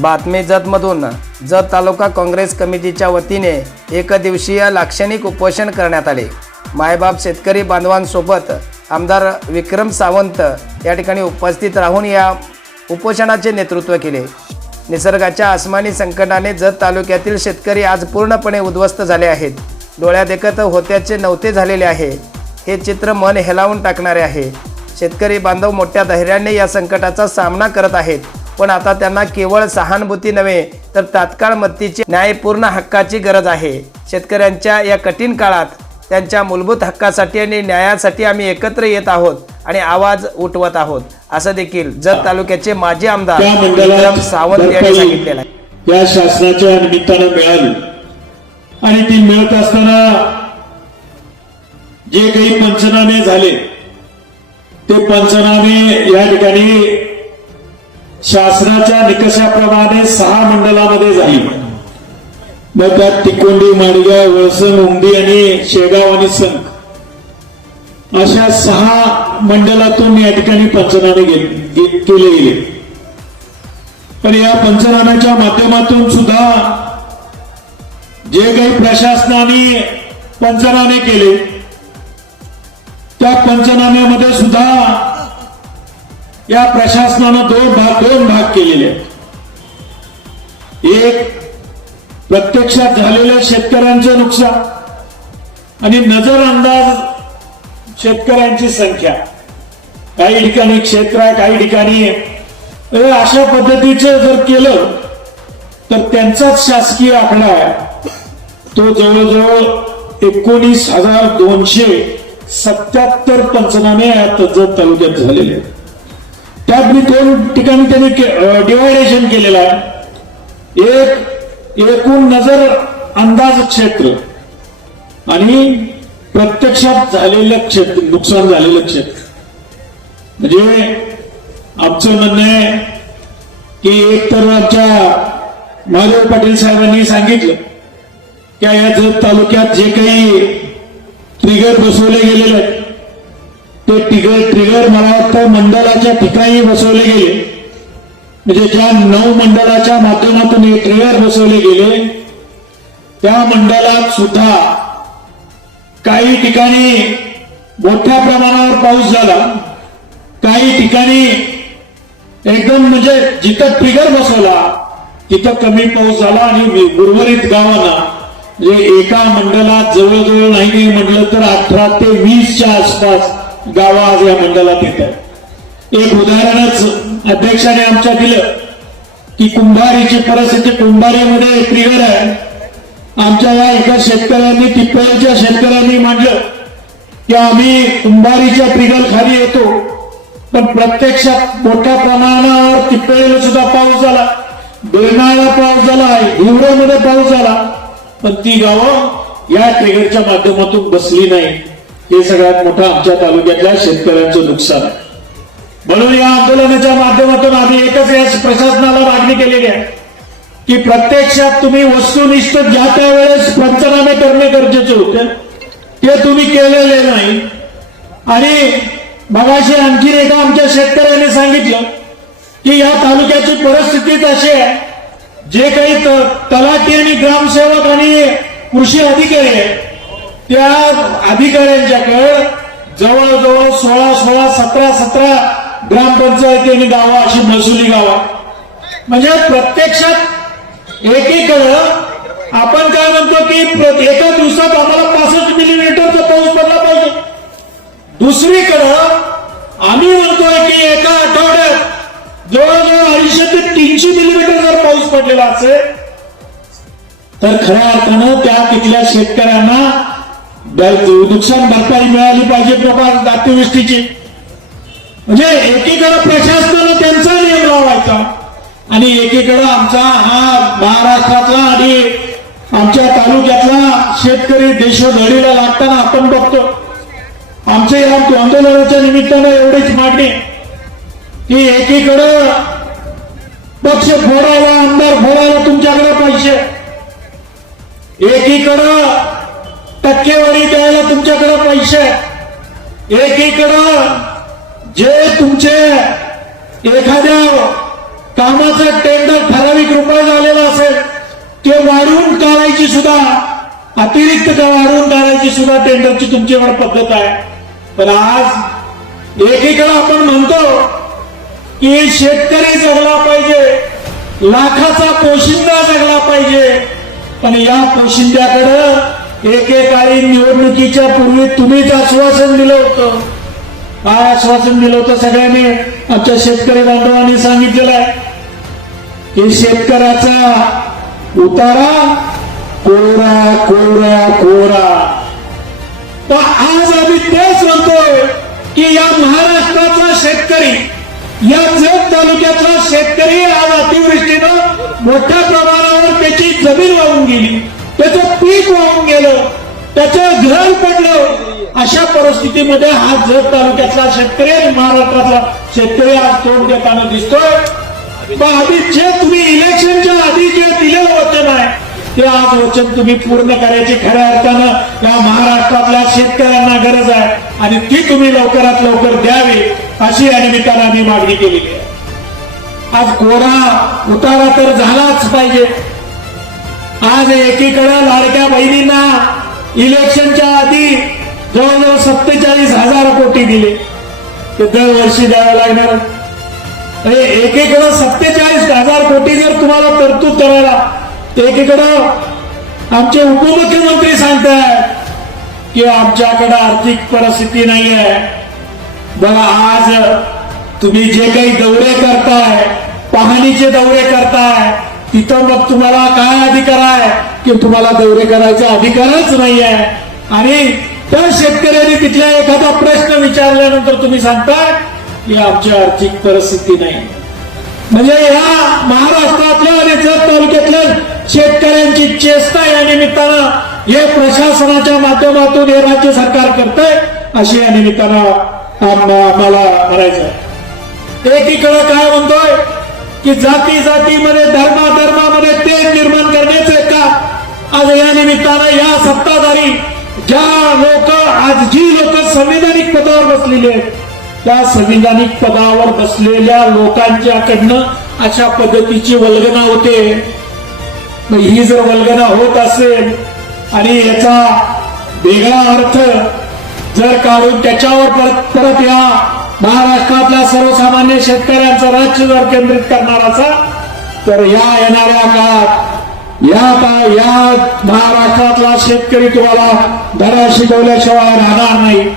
बातमी जतमधून जत तालुका काँग्रेस कमिटीच्या वतीने एकदिवसीय लाक्षणिक उपोषण करण्यात आले. मायबाप शेतकरी बांधवांसोबत आमदार विक्रम सावंत या ठिकाणी उपस्थित राहून या उपोषणाचे नेतृत्व केले. निसर्गाच्या आसमानी संकटाने जत तालुक्यातील शेतकरी आज पूर्णपणे उद्ध्वस्त झाले आहेत. डोळ्यादेखत होत्याचे नव्हते झालेले आहे. हे चित्र मन हेलावून टाकणारे आहे. शेतकरी बांधव मोठ्या धैर्याने या संकटाचा सामना करत आहेत. पण आता त्यांना केवळ सहानुभूती नव्हे तर तात्काळ मदतीची न्यायपूर्ण हक्काची गरज आहे. शेतकऱ्यांच्या या कठीण काळात त्यांच्या मूलभूत हक्कासाठी आणि न्यायासाठी आम्ही एकत्र येत आहोत आणि आवाज उठवत आहोत. असं देखील जत तालुक्याचे माजी आमदार विक्रम सावंत यांनी सांगितलेलं आहे. या शासनाच्या निमित्तानं मिळाली. आणि ती मिळत असताना जे काही पंचनामे झाले ते पंचनामे या ठिकाणी शासनाच्या निकषाप्रमाणे सहा मंडलामध्ये झाली मग त्यात तिकोंडी माडगाव वळसण उमदी आणि शेगाव आणि संख. अशा सहा मंडलातून या ठिकाणी पंचनामे केले गेले. पण या पंचनाम्याच्या माध्यमातून सुद्धा जे काही प्रशासनाने पंचनामे केले त्या पंचनाम्यामध्ये सुद्धा या प्रशासनानं दोन भाग दोन भाग केलेले आहेत. एक प्रत्यक्षात झालेल्या शेतकऱ्यांचं नुकसान आणि नजर अंदाज शेतकऱ्यांची संख्या. काही ठिकाणी क्षेत्र आहे काही ठिकाणी अशा पद्धतीचं जर केलं तर त्यांचाच शासकीय आकडा आहे. तो जवळजवळ एकोणीस हजार दोनशे सत्याहत्तर पंचनामे आता जत तालुक्यात झालेले आहेत. त्यात मी दोन ठिकाणी त्यांनी डिवायडेशन केलेलं आहे. एक एकूण नजर अंदाज क्षेत्र आणि प्रत्यक्षात झालेलं क्षेत्र नुकसान झालेलं क्षेत्र. म्हणजे आमचं म्हणणं आहे की एक तर आमच्या महादेव पाटील साहेबांनी सांगितलं की या जत तालुक्यात जे काही ट्रिगर बसवले गेलेले आहेत ते ट्रिगर ट्रिगर मंडळाच्या ठिकाणी बसवले गेले. म्हणजे ज्या नऊ मंडळाच्या माध्यमातून हे ट्रेलर बसवले गेले त्या मंडळात सुद्धा काही ठिकाणी मोठ्या प्रमाणावर पाऊस झाला. काही ठिकाणी एकदम म्हणजे जिथं ट्रिगर बसवला तिथं कमी पाऊस झाला आणि उर्वरित गावांना. म्हणजे एका मंडळात जवळजवळ नाही नाही म्हटलं तर अठरा ते वीसच्या आसपास गावं आज या मंडळात येत आहेत एक उदाहरणच अध्यक्षाने आमच्या दिलं की कुंभारीची परिस्थिती कुंभारीमध्ये ट्रिगर आहे. आमच्या या एका शेतकऱ्यांनी टिप्पणीच्या शेतकऱ्यांनी मांडलं की आम्ही कुंभारीच्या ट्रिगर खाली येतो. पण प्रत्यक्षात मोठ्या प्रमाणावर टिप्पणीला सुद्धा पाऊस झाला. बेळगावला पाऊस झाला हिवऱ्यामध्ये पाऊस झाला. पण ती गावं या ट्रिगरच्या माध्यमातून बसली नाही हे सगळ्यात मोठं आमच्या तालुक्यातल्या शेतकऱ्यांचं नुकसान आहे. म्हणून या आंदोलनाच्या माध्यमातून आम्ही एकच या प्रशासनाला मागणी केलेली आहे की प्रत्यक्षात तुम्ही वस्तुनिष्ठ ज्या त्या वेळेस पंचनामे करणे गरजेचे होते ते तुम्ही केलेले नाही. आणि मगाशी आणखी एका आमच्या शेतकऱ्याने सांगितलं की या तालुक्याची परिस्थितीच अशी आहे जे काही तलाठी आणि ग्रामसेवक आणि कृषी अधिकारी आहेत त्या अधिकाऱ्यांच्याकडे जवळजवळ सोळा सोळा सतरा सतरा ग्रामपंचायती आणि गावं अशी महसुली गावं. म्हणजे प्रत्यक्षात एकीकडं आपण काय म्हणतो की एका दिवसात आम्हाला पासष्ट मिलीमीटरचा पाऊस पडला पाहिजे. दुसरीकडं आम्ही म्हणतोय की एका आठवड्यात जवळजवळ अडीचशे ते तीनशे मिलीमीटर जर पाऊस पडलेला असेल तर खऱ्या अर्थानं त्या तिथल्या शेतकऱ्यांना नुकसान भरपाई मिळाली पाहिजे प्रभात अतिवृष्टीची म्हणजे एकीकडे प्रशासनानं त्यांचा नियम लावायचा आणि एकीकडे आमचा हा महाराष्ट्रातला आणि आमच्या तालुक्यातला शेतकरी देशोधडीला लागताना आपण बघतो. आमच्या या आंदोलनाच्या निमित्तानं एवढीच मागणी. की एकीकडं पक्ष फोडायला आमदार फोडायला तुमच्याकडे पैसे. एकीकडं टक्केवारी द्यायला तुमच्याकडे पैसे एकीकडं जे तुमचे एखाद्या कामाचं टेंडर ठराविक रुपये झालेलं असेल ते वाढवून काढायची सुद्धा अतिरिक्त वाढवून काढायची सुद्धा टेंडरची तुमच्याकडे पद्धत आहे. पण आज एकीकडं आपण म्हणतो की शेतकरी जगला पाहिजे लाखाचा पोशिंदा जगला पाहिजे पण या पोशिंद्याकडं एकेकाळी निवडणुकीच्या पूर्वी तुम्हीच आश्वासन दिलं होतं. काय आश्वासन दिलं होतं सगळ्यांनी? आमच्या शेतकरी बांधवांनी सांगितलेलं आहे की शेतकऱ्याचा उतारा कोरा कोरा कोरा. तर आज आम्ही तेच म्हणतोय की या महाराष्ट्राचा शेतकरी या जत तालुक्यातला शेतकरी आज अतिवृष्टीनं मोठ्या प्रमाणावर त्याची जमीन वाहून गेली. त्याचं पीक वाहून गेलं त्याचं घर पडलं. अशा परिस्थितीमध्ये हा जत तालुक्यातला शेतकरी आणि महाराष्ट्रातला शेतकरी आज तोंड देताना दिसतोय. आधी जे तुम्ही इलेक्शनच्या आधी जे दिलेलं वचन आहे ते आज वचन तुम्ही पूर्ण करायची खऱ्या अर्थानं या महाराष्ट्रातल्या शेतकऱ्यांना गरज आहे आणि ती तुम्ही लवकरात लवकर द्यावी अशी या निमित्तानं आम्ही मागणी केलेली आहे. आज कोरा उतारा तर झालाच पाहिजे. आज एकीकडे लाडक्या बहिणींना इलेक्शनच्या आधी जवळजवळ सत्तेचाळीस हजार कोटी दिले. ते दरवर्षी द्यावं लागणार. म्हणजे एकीकडं सत्तेचाळीस हजार कोटी जर तुम्हाला तरतूद करायला तर एकीकडं आमचे उपमुख्यमंत्री सांगतायत की आमच्याकडे आर्थिक परिस्थिती नाही आहे बघा आज तुम्ही जे काही दौरे करताय पाहणीचे दौरे करताय तिथं मग तुम्हाला काय अधिकार आहे? की तुम्हाला दौरे करायचा अधिकारच नाही आहे आणि त्या शेतकऱ्यांनी तिथल्या एखादा प्रश्न विचारल्यानंतर तुम्ही सांगताय की आमची आर्थिक परिस्थिती नाही. म्हणजे या महाराष्ट्रातल्या आणि जत तालुक्यातल्या शेतकऱ्यांची चेष्टा या निमित्तानं हे प्रशासनाच्या माध्यमातून हे राज्य सरकार करतंय अशी या निमित्तानं आम्हाला म्हणायचं एकीकडं काय म्हणतोय? की जाती जातीमध्ये धर्मा धर्मामध्ये ते निर्माण करण्याचे का आज या निमित्तानं या सत्ताधारी ज्या लोक आज जी लोक संविधानिक पदावर बसलेली आहेत त्या संविधानिक पदावर बसलेल्या लोकांच्याकडनं अशा पद्धतीची वल्गना होते. मग ही जर वल्गना होत असेल आणि याचा वेगळा अर्थ जर काढून त्याच्यावर परत परत या महाराष्ट्रातल्या सर्वसामान्य शेतकऱ्यांचं राज्य जर केंद्रित करणार असा तर या येणाऱ्या काळात या का- या महाराष्ट्रातला शेतकरी तुम्हाला धडा शिकवल्याशिवाय राहणार नाही.